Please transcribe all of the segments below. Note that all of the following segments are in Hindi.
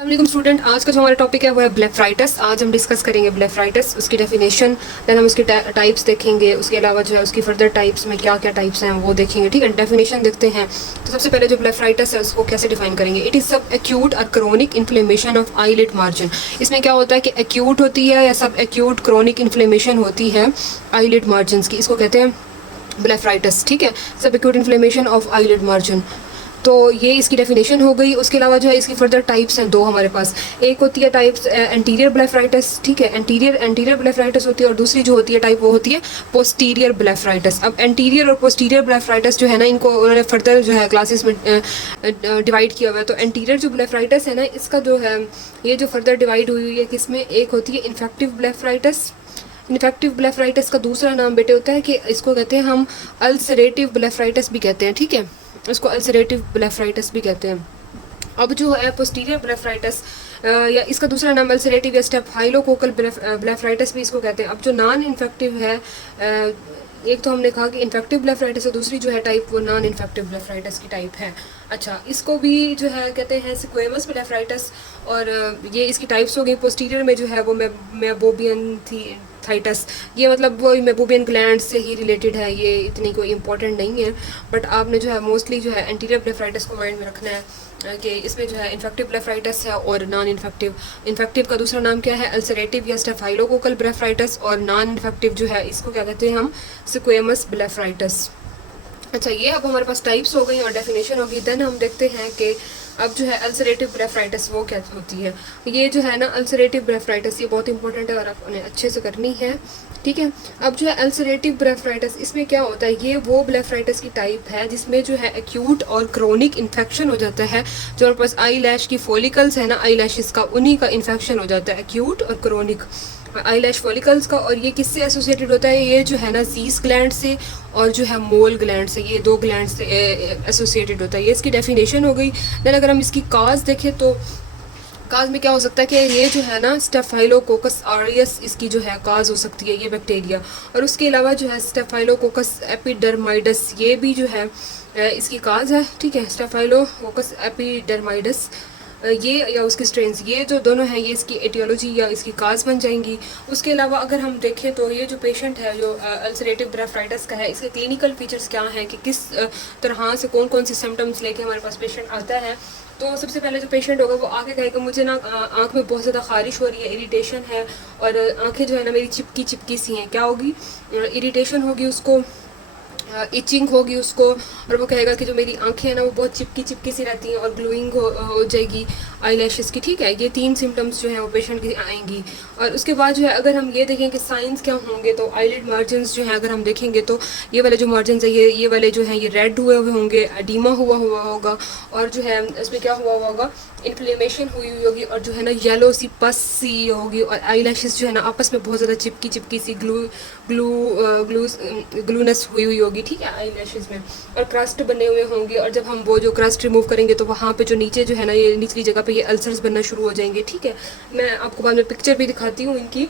अस्सलाम स्टूडेंट, आज का जो हमारा टॉपिक है वो है ब्लेफराइटिस। आज हम डिस्कस करेंगे ब्लेफराइटिस, उसकी डेफिनेशन, देन हम उसकी टाइप्स देखेंगे। उसके अलावा जो है उसकी फर्दर टाइप्स में क्या क्या टाइप्स हैं वो देखेंगे। ठीक है, डेफिनेशन देखते हैं। तो सबसे पहले जो ब्लेफराइटिस है उसको कैसे डिफाइन करेंगे। इट इज़ सब एक्यूट और chronic inflammation of eyelid margin. इसमें क्या होता है कि एक्यूट होती है या सब एक्यूट क्रोनिक इन्फ्लेमेशन होती है आईलिड मार्जिन की, इसको कहते हैं ब्लेफराइटिस। ठीक है, सब acute inflammation of eyelid margin. तो ये इसकी डेफिनेशन हो गई। उसके अलावा जो है इसकी फर्दर टाइप्स हैं दो हमारे पास। एक होती है टाइप्स एंटीरियर ब्लेफराइटिस। ठीक है, एंटीरियर ब्लेफराइटिस होती है, और दूसरी जो होती है टाइप वो होती है पोस्टीरियर ब्लेफराइटिस। अब एंटीरियर और पोस्टीरियर ब्लेफराइटिस जो है ना, इनको उन्होंने फर्दर जो है क्लासेस में डिवाइड किया हुआ है। तो एंटीरियर जो ब्लेफराइटिस है ना, इसका जो है ये जो फर्दर डिवाइड हुई है किसमें, एक होती है इन्फेक्टिव ब्लेफराइटिस। इन्फेक्टिव ब्लेफराइटिस का दूसरा नाम बेटे होता है कि इसको कहते हैं हम अल्सरेटिव ब्लेफराइटिस भी कहते हैं। ठीक है, इसको अल्सरेटिव ब्लेफराइटिस भी कहते हैं। अब जो है पोस्टीरियर ब्लेफराइटिस या इसका दूसरा नाम अल्सरेटिव या स्टेफाइलोकोकल ब्लेफराइटिस भी इसको कहते हैं। अब जो नॉन इन्फेक्टिव है, एक तो हमने कहा कि इन्फेक्टिव ब्लेफराइटिस है, दूसरी जो है टाइप वो नॉन इन्फेक्टिव ब्लेफराइटिस की टाइप है। अच्छा, इसको भी जो है कहते हैं स्क्वेमस ब्लेफराइटिस, और ये इसकी टाइप्स हो गई। पोस्टीरियर में जो है वो मेबोबियन थाइटस, ये मतलब वो मेबोबियन ग्लैंड से ही रिलेटेड है, ये इतनी कोई इंपॉर्टेंट नहीं है। बट आपने जो है मोस्टली जो है एंटीरियर ब्लेफराइटिस को माइंड में रखना है कि इसमें जो है इन्फेक्टिव ब्लेफराइटिस है और नॉन इन्फेक्टिव। इन्फेक्टिव का दूसरा नाम क्या है, अल्सरेटिव या स्टेफाइलोकोकल ब्लेफराइटिस, और नॉन इन्फेक्टिव जो है इसको क्या कहते हैं हम, स्क्वेमस ब्लेफराइटिस। अच्छा, ये अब हमारे पास टाइप्स हो गई और डेफिनेशन होगी। देन हम देखते हैं कि अब जो है अल्सरेटिव ब्लेफराइटिस वो क्या होती है। ये जो है ना अल्सरेटिव ब्लेफराइटिस, ये बहुत इंपॉर्टेंट है और आप उन्हें अच्छे से करनी है। ठीक है, अब जो है अल्सरेटिव ब्लेफराइटिस, इसमें क्या होता है, ये वो ब्लेफराइटिस की टाइप है जिसमें जो है एक्यूट और क्रोनिक इन्फेक्शन हो जाता है। जो हमारे पास आई लैश की फॉलिकल्स है ना, आई लैशेस का, उन्हीं का इन्फेक्शन हो जाता है, एक्यूट और क्रोनिक आई लैश फॉलिकल्स का। और ये किससे एसोसिएटेड होता है, ये जो है ना जीस ग्लैंड से और जो है मोल ग्लैंड से, ये दो ग्लैंड से एसोसिएटेड होता है। ये इसकी डेफिनेशन हो गई। देन अगर हम इसकी काज देखें तो काज में क्या हो सकता है कि ये जो है ना स्टेफाइलोकोकस ऑरियस इसकी जो है काज हो सकती है, ये बैक्टीरिया। और उसके अलावा जो है स्टेफाइलोकोकस एपिडर्माइडस, ये भी जो है इसकी काज है। ठीक है, स्टेफाइलोकोकस एपिडर्माइडस ये या उसकी स्ट्रेन्स, ये जो दोनों हैं ये इसकी एटियोलॉजी या इसकी काज बन जाएंगी। उसके अलावा अगर हम देखें तो ये जो पेशेंट है जो अल्सरेटिव ब्लेफराइटिस का है, इसके क्लिनिकल फीचर्स क्या हैं कि किस तरह से कौन कौन से सिम्टम्स लेके हमारे पास पेशेंट आता है। तो सबसे पहले जो पेशेंट होगा वो आके कहेगा मुझे ना आँख में बहुत ज़्यादा खारिश हो रही है, इरिटेशन है, और आँखें जो है ना मेरी चिपकी चिपकी सी हैं। क्या होगी, इरिटेशन होगी उसको, इचिंग होगी उसको, और वो कहेगा कि जो मेरी आंखें हैं ना वो बहुत चिपकी चिपकी सी रहती हैं, और ग्लोइंग हो जाएगी आई लैशेस की। ठीक है, ये तीन सिम्टम्स जो हैं वो पेशेंट की आएंगी। और उसके बाद जो है अगर हम ये देखें कि साइंस क्या होंगे, तो आईलिड मार्जिन्स जो हैं अगर हम देखेंगे तो ये वाले जो मार्जिन्स है, ये वाले जो हैं ये रेड हुए हुए होंगे, एडीमा हुआ हुआ होगा, और जो है इसमें क्या हुआ हुआ होगा, इन्फ्लेमेशन हुई हुई होगी, और जो है ना येलो सी पस सी होगी, और आई लैशेस जो है ना आपस में बहुत ज़्यादा चिपकी चिपकी सी ग्लूनेस हुई हुई होगी। ठीक है, आई लैशेस में, और क्रस्ट बने हुए होंगे, और जब हम वो जो क्रस्ट रिमूव करेंगे तो वहाँ पे जो नीचे जो है ना ये निचली जगह पे ये अल्सर्स बनना शुरू हो जाएंगे। ठीक है, मैं आपको बाद में पिक्चर भी दिखाती हूँ इनकी।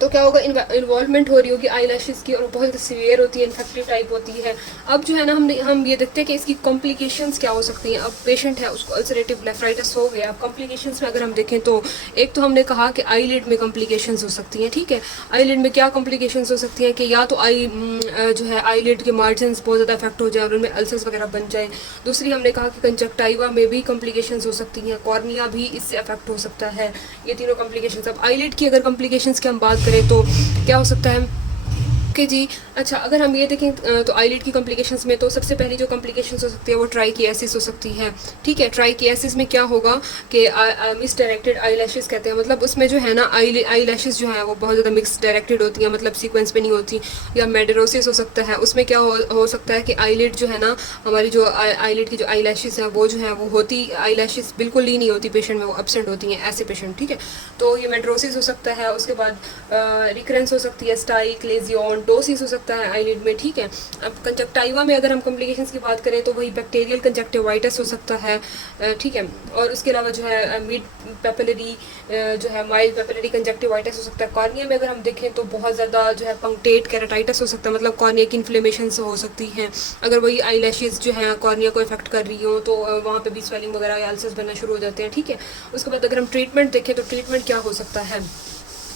तो क्या होगा, इन्वॉल्वमेंट हो रही होगी आई लैशेस की, और बहुत सीवियर होती है, इन्फेक्टिव टाइप होती है। अब जो है ना हम ये देखते हैं कि इसकी कॉम्प्लिकेशंस क्या हो सकती हैं। अब पेशेंट है उसको अल्सरेटिव ब्लेफराइटिस हो गया। अब कॉम्प्लिकेशंस में अगर हम देखें तो एक तो हमने कहा कि आईलिड में कॉम्प्लिकेशंस हो सकती हैं। ठीक है, आईलिड में क्या कॉम्प्लिकेशंस हो सकती हैं कि या तो जो है आईलिड के मार्जिन्स बहुत ज़्यादा इफेक्ट हो जाए और उनमें अल्सर्स वगैरह बन जाए। दूसरी हमने कहा कि कंजक्टाइवा में भी कॉम्प्लिकेशंस हो सकती हैं, कॉर्निया भी इससे अफेक्ट हो सकता है। ये तीनों कॉम्प्लिकेशंस। अब आईलिड की अगर कॉम्प्लिकेशंस की हम बात करें तो क्या हो सकता है ओके जी। अच्छा, अगर हम ये देखें तो आईलिड की कॉम्प्लिकेशंस में तो सबसे पहली जो कॉम्प्लिकेशंस हो सकती है वो ट्राइकियासिस हो सकती है। ठीक है, ट्राइकियासिस में क्या होगा कि मिस डायरेक्टेड आई लैशेस कहते हैं, मतलब उसमें जो है ना आई लैशेस जो है वो बहुत ज़्यादा मिक्स डायरेक्टेड होती हैं, मतलब सीक्वेंस पे नहीं होती। या मेडरोसिस हो सकता है, उसमें क्या हो सकता है कि आईलिड जो है ना, हमारी जो आईलिड की जो आई लैशेस हैं वो जो है वो होती, आई लैशेस बिल्कुल ही नहीं होती पेशेंट में, वो एब्सेंट होती हैं ऐसे पेशेंट। ठीक है, तो ये मेडरोसिस हो सकता है। उसके बाद रिकरेंस हो सकती है, स्टाइक, लेजियन, ऑडोंटोसिस हो सकता है आईलिड में, ठीक है। अब कंजक्टाइवा में अगर हम कॉम्प्लिकेशंस की बात करें तो वही बैक्टीरियल कंजक्टिवाइटिस हो सकता है, ठीक है। और उसके अलावा जो है मिड पेपिलरी जो है माइल्ड पेपिलरी कंजक्टिवाइटिस हो सकता है। कॉर्निया में अगर हम देखें तो बहुत ज़्यादा जो है पंक्टेट केराटाइटिस हो सकता है, मतलब कॉर्निया की इन्फ्लेमेशन हो सकती हैं। अगर वही आई लैशेज़ जो है कॉर्निया को इफेक्ट कर रही हो तो वहाँ पे भी स्वेलिंग वगैरह या अल्सर्स बनना शुरू हो जाते हैं, ठीक है। उसके बाद अगर हम ट्रीटमेंट देखें तो ट्रीटमेंट क्या हो सकता है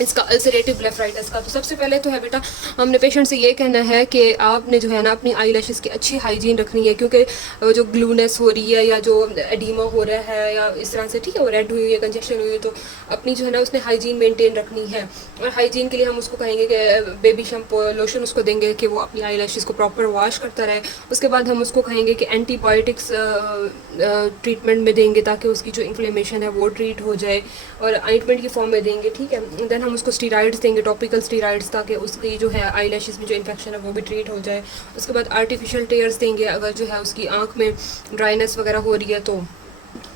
इसका अल्सरेटिव ब्लेफराइटिस का। तो सबसे पहले तो है बेटा हमने पेशेंट से ये कहना है कि आपने जो है ना अपनी आई लैशेस की अच्छी हाइजीन रखनी है, क्योंकि जो ग्लूनेस हो रही है या जो एडीमा हो रहा है या इस तरह से, ठीक है, वो रेड हुई है, कंजेशन हुई है, तो अपनी जो है ना उसने हाइजीन मेंटेन रखनी है। और हाइजीन के लिए हम उसको कहेंगे कि बेबी शैम्पू लोशन उसको देंगे कि वो अपनी आई लैशेस को प्रॉपर वॉश करता रहे। उसके बाद हम उसको कहेंगे कि एंटीबायोटिक्स ट्रीटमेंट में देंगे ताकि उसकी जो इन्फ्लेमेशन है वो ट्रीट हो जाए, और आइंटमेंट की फॉर्म में देंगे, ठीक है। देन हम उसको स्टीराइड्स देंगे, टॉपिकल स्टीराइड्स, ताकि उसकी जो है आई लैशेस में जो इन्फेक्शन है वो भी ट्रीट हो जाए। उसके बाद आर्टिफिशियल टेयर्स देंगे अगर जो है उसकी आँख में ड्राइनेस वगैरह हो रही है तो।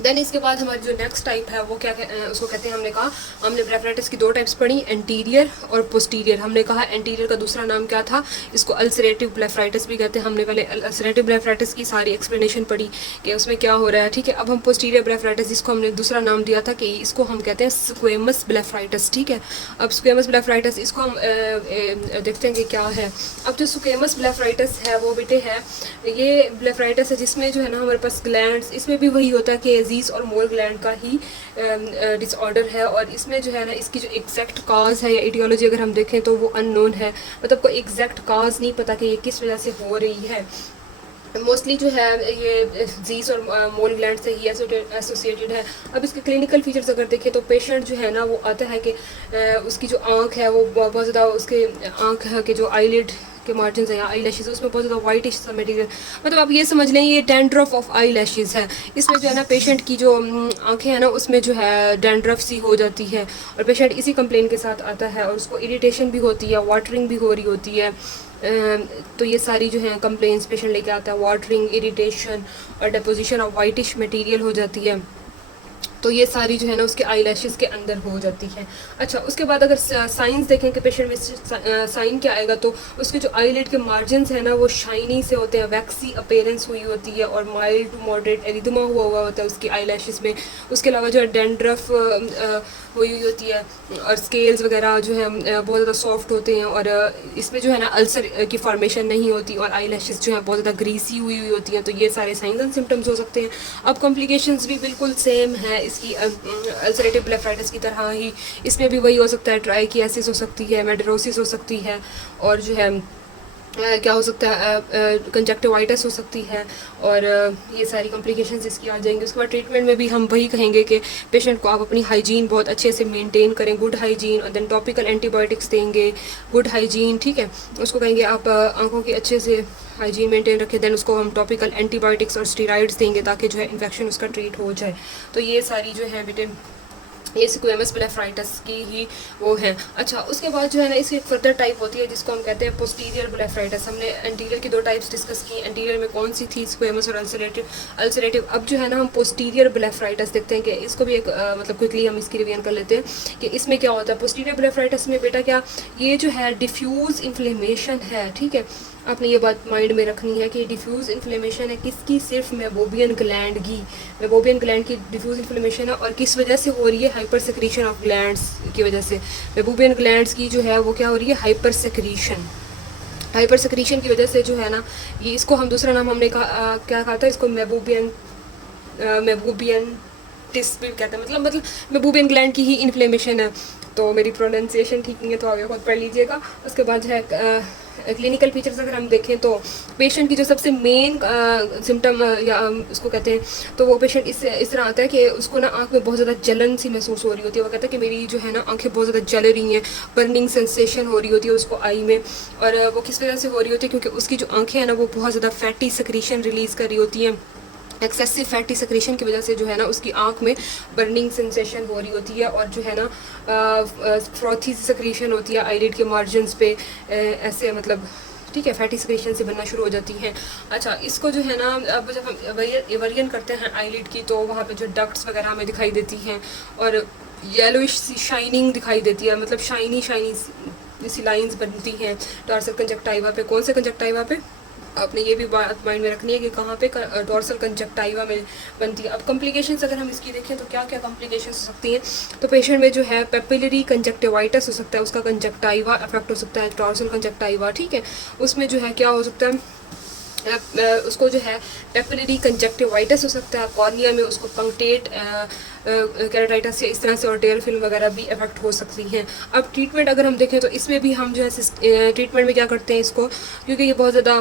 देन इसके बाद हमारी जो नेक्स्ट टाइप है वो क्या उसको कहते हैं, हमने कहा हमने ब्लेफराइटिस की 2 टाइप्स पढ़ी, एंटीरियर और पोस्टीरियर। हमने कहा एंटीरियर का दूसरा नाम क्या था, इसको अल्सरेटिव ब्लेफराइटिस भी कहते हैं। हमने पहले अल्सरेटिव ब्लेफराइटिस की सारी एक्सप्लेनेशन पढ़ी कि उसमें क्या हो रहा है, ठीक है। अब हम पोस्टीरियर ब्लेफराइटिस, जिसको हमने दूसरा नाम दिया था कि इसको हम कहते हैं स्क्वेमस ब्लेफराइटिस, ठीक है। अब स्क्वेमस ब्लेफराइटिस इसको हम देखते हैं कि क्या है। अब जो स्क्वेमस ब्लेफराइटिस है वो बेटे है, ये ब्लेफराइटिस है जिसमें जो है ना हमारे पास ग्लैंड्स, इसमें भी वही होता है कि एजीज और मोल ग्लैंड का ही डिसऑर्डर है। और इसमें जो है ना इसकी जो एग्जैक्ट काज है या इटियोलॉजी अगर हम देखें तो वो अननोन है, मतलब कोई एग्जैक्ट काज नहीं पता कि ये किस वजह से हो रही है। मोस्टली जो है ये जीस और मोल ग्लैंड से ही एसोसिएटेड है। अब इसके क्लिनिकल फीचर्स अगर देखें तो पेशेंट जो है ना वो आता है कि उसकी जो आँख है वो बहुत ज़्यादा, उसके आँख के जो आईलिड के मार्जिन है या आई लैशेज उसमें बहुत ज़्यादा वाइटिश सा मटेरियल, मतलब आप ये समझ लें ये डैंड्रफ ऑफ आई लैशेज है। इसमें जो है ना पेशेंट की जो आंखें हैं ना उसमें जो है डैंड्रफ सी हो जाती है, और पेशेंट इसी कंप्लेन के साथ आता है, और उसको इरिटेशन भी होती है, वाटरिंग भी हो रही होती है। तो ये सारी जो है कंप्लेंट्स पेशेंट लेके आता है, वाटरिंग, इरिटेशन और डिपोजिशन ऑफ वाइटिश मटेरियल हो जाती है। तो ये सारी जो है ना उसके आई लैशेज़ के अंदर हो जाती है। अच्छा, उसके बाद अगर साइंस देखें कि पेशेंट में साइन क्या आएगा, तो उसके जो आईलिड के मार्जिन्स है ना वो शाइनी से होते हैं, वैक्सी अपीयरेंस हुई होती है, और माइल्ड टू मॉडरेट एरिथमा हुआ होता है उसकी आई लैशेज़ में। उसके अलावा जो है डैंड्रफ हुई होती है, और स्केल्स वगैरह जो है बहुत ज़्यादा सॉफ्ट होते हैं, और इसमें जो है ना अल्सर की फॉर्मेशन नहीं होती, और आई लैशेज़ जो है बहुत ज़्यादा ग्रीसी हुई होती हैं। तो ये सारे साइंस एंड सिम्टम्स हो सकते हैं। अब कॉम्प्लिकेशंस भी बिल्कुल सेम है इसकी अल्सरेटिव ब्लेफराइटिस की तरह ही, इसमें भी वही हो सकता है, ट्राइकियासिस हो सकती है, मेडरोसिस हो सकती है, और जो है क्या हो सकता है, कंजक्टिवाइटिस हो सकती है, और ये सारी कॉम्प्लिकेशंस इसकी आ जाएंगी। उसके बाद ट्रीटमेंट में भी हम वही कहेंगे कि पेशेंट को आप अपनी हाइजीन बहुत अच्छे से मेंटेन करें, गुड हाइजीन, और देन टॉपिकल एंटीबायोटिक्स देंगे, गुड हाइजीन, ठीक है। उसको कहेंगे आप आंखों की अच्छे से हाइजीन मेंटेन रखें, देन उसको हम टॉपिकल एंटीबायोटिक्स और स्टीराइड्स देंगे ताकि जो है इन्फेक्शन उसका ट्रीट हो जाए। तो ये सारी जो है बेटे ये स्क्वेमस ब्लेफराइटिस की ही वो है। अच्छा, उसके बाद जो है ना इसकी एक फर्दर टाइप होती है जिसको हम कहते हैं पोस्टीरियर ब्लेफराइटिस। हमने एंटीरियर की 2 टाइप्स डिस्कस की, एंटीरियर में कौन सी थी, स्क्वेमस और अल्सरेटिव। अब जो है ना हम पोस्टीरियर ब्लेफराइटिस देखते हैं कि इसको भी एक मतलब क्विकली हम इसकी रिवीजन कर लेते हैं कि इसमें क्या होता है। पोस्टीरियर ब्लेफराइटिस में बेटा क्या, ये जो है डिफ्यूज़ इन्फ्लेमेशन है, ठीक है। आपने ये बात माइंड में रखनी है कि डिफ्यूज़ इन्फ्लेमेशन है किसकी, सिर्फ मेबोबियन ग्लैंड की, मेबोबियन ग्लैंड की डिफ्यूज़ इन्फ्लेमेशन है। और किस वजह से हो रही है, हाइपर सेक्रीशन ऑफ ग्लैंड्स की वजह से। मेबोबियन ग्लैंड्स की जो है वो क्या हो रही है, हाइपर सेक्रीशन की वजह से जो है ना, ये इसको हम दूसरा नाम हमने कहा क्या कहा था, इसको मेबोबियन टिस भी कहते हैं, मतलब मेबोबियन ग्लैंड की ही इन्फ्लेमेशन है। तो मेरी प्रोनाउंसिएशन ठीक नहीं है तो आप खुद पढ़ लीजिएगा। उसके बाद जो है क्लिनिकल फीचर्स अगर हम देखें तो पेशेंट की जो सबसे मेन सिम्टम या उसको कहते हैं, तो वो पेशेंट इस तरह आता है कि उसको ना आँख में बहुत ज़्यादा जलन सी महसूस हो रही होती है। वो कहता है कि मेरी जो है ना आँखें बहुत ज़्यादा जल रही हैं, बर्निंग सेंसेशन हो रही होती है उसको आई में। और वो किस वजह से हो रही होती है, क्योंकि उसकी जो आँखें हैं ना वो बहुत ज़्यादा फैटी सेक्रीशन रिलीज़ कर रही होती हैं। एक्सेसिव फैटी सेक्रेशन की वजह से जो है ना उसकी आंख में बर्निंग सेंसेशन हो रही होती है, और जो है ना फ्रॉथी सेक्रेशन होती है आईलिड के मार्जिन्स पे, ऐसे मतलब, ठीक है, फैटी सेक्रेशन से बनना शुरू हो जाती हैं। अच्छा, इसको जो है ना अब जब हम एवरियन करते हैं आईलिड की तो वहाँ पे जो डक्ट्स वगैरह हमें दिखाई देती हैं, और येलोइश शाइनिंग दिखाई देती है, मतलब शाइनी जैसी लाइंस बनती हैं डॉर्सल कंजक्टाइवा पे। कौन से कंजक्टाइवा पे? आपने ये भी बात माइंड में रखनी है कि कहाँ पे डॉर्सल कंजक्टाइवा में बनती है। अब कॉम्प्लिकेशंस अगर हम इसकी देखें तो क्या क्या कॉम्प्लिकेशंस हो सकती हैं? तो पेशेंट में जो है पेपिलरी कंजक्टिवाइटिस हो सकता है, उसका कंजक्टाइवा अफेक्ट हो सकता है, डॉर्सल कंजक्टाइवा, ठीक है। उसमें जो है क्या हो सकता है, उसको जो है पेपिलरी कंजक्टिवाइटिस हो सकता है, कॉर्निया में उसको पंक्टेट केराटाइटिस या इस तरह से और टेल फिल्म वगैरह भी इफेक्ट हो सकती हैं। अब ट्रीटमेंट अगर हम देखें तो इसमें भी हम जो है ट्रीटमेंट में क्या करते हैं इसको, क्योंकि ये बहुत ज़्यादा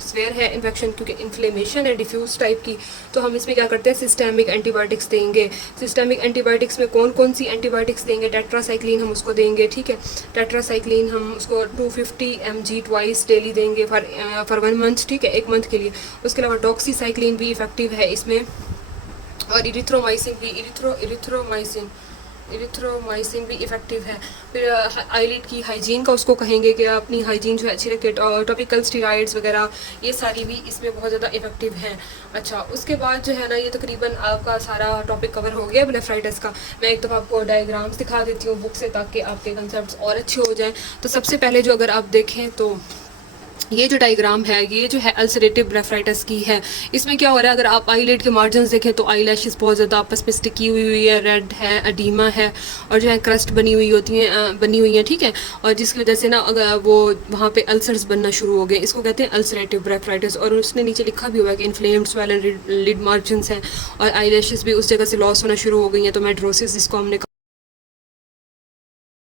स्वेयर है इन्फेक्शन, क्योंकि इन्फ्लेमेशन है डिफ्यूज टाइप की, तो हम इसमें क्या करते हैं सिस्टेमिक एंटीबायोटिक्स देंगे। सिस्टेमिक एंटीबायोटिक्स में कौन कौन सी एंटीबायोटिक्स देंगे? टेट्रासाइक्लिन हम उसको देंगे, ठीक है। टेट्रासाइक्लिन हम उसको 250 mg ट्वाइस डेली देंगे फॉर 1 मंथ, ठीक है, 1 मंथ के लिए। उसके अलावा डॉक्सीसाइक्लिन भी इफेक्टिव है इसमें, और इरिथ्रोमाइसिन भी इरिथ्रोमाइसिन भी इफेक्टिव है। फिर आईलिड की हाइजीन का उसको कहेंगे कि अपनी हाइजीन जो है अच्छी रखे, और टॉपिकल स्टीरॉइड्स वगैरह ये सारी भी इसमें बहुत ज़्यादा इफेक्टिव हैं। अच्छा, उसके बाद जो है ना, ये तकरीबन आपका सारा टॉपिक कवर हो गया ब्लेफराइटिस का। मैं एक दफ़ा आपको डायग्राम्स दिखा देती हूँ बुक से, ताकि आपके कंसेप्ट और अच्छे हो जाएँ। तो सबसे पहले जो अगर आप देखें तो ये जो डायग्राम है, ये जो है अल्सरेटिव ब्लेफराइटिस की है। इसमें क्या हो रहा है, अगर आप आईलिड के मार्जिन्स देखें तो आई लैशेस बहुत ज़्यादा आपस में स्टिकी हुई है, रेड है, एडीमा है, और जो है क्रस्ट बनी हुई है, ठीक है। और जिसकी वजह से ना अगर वो वहाँ पे अल्सर्स बनना शुरू हो गए, इसको कहते हैं अल्सरेटिव ब्लेफराइटिस। और उसने नीचे लिखा भी हुआ है कि इन्फ्लेम्ड स्वेलन लिड मार्जिन्स हैं, और आई लैशेस भी उस जगह से लॉस होना शुरू हो गई हैं, तो मेड्रोसिस जिसको हमने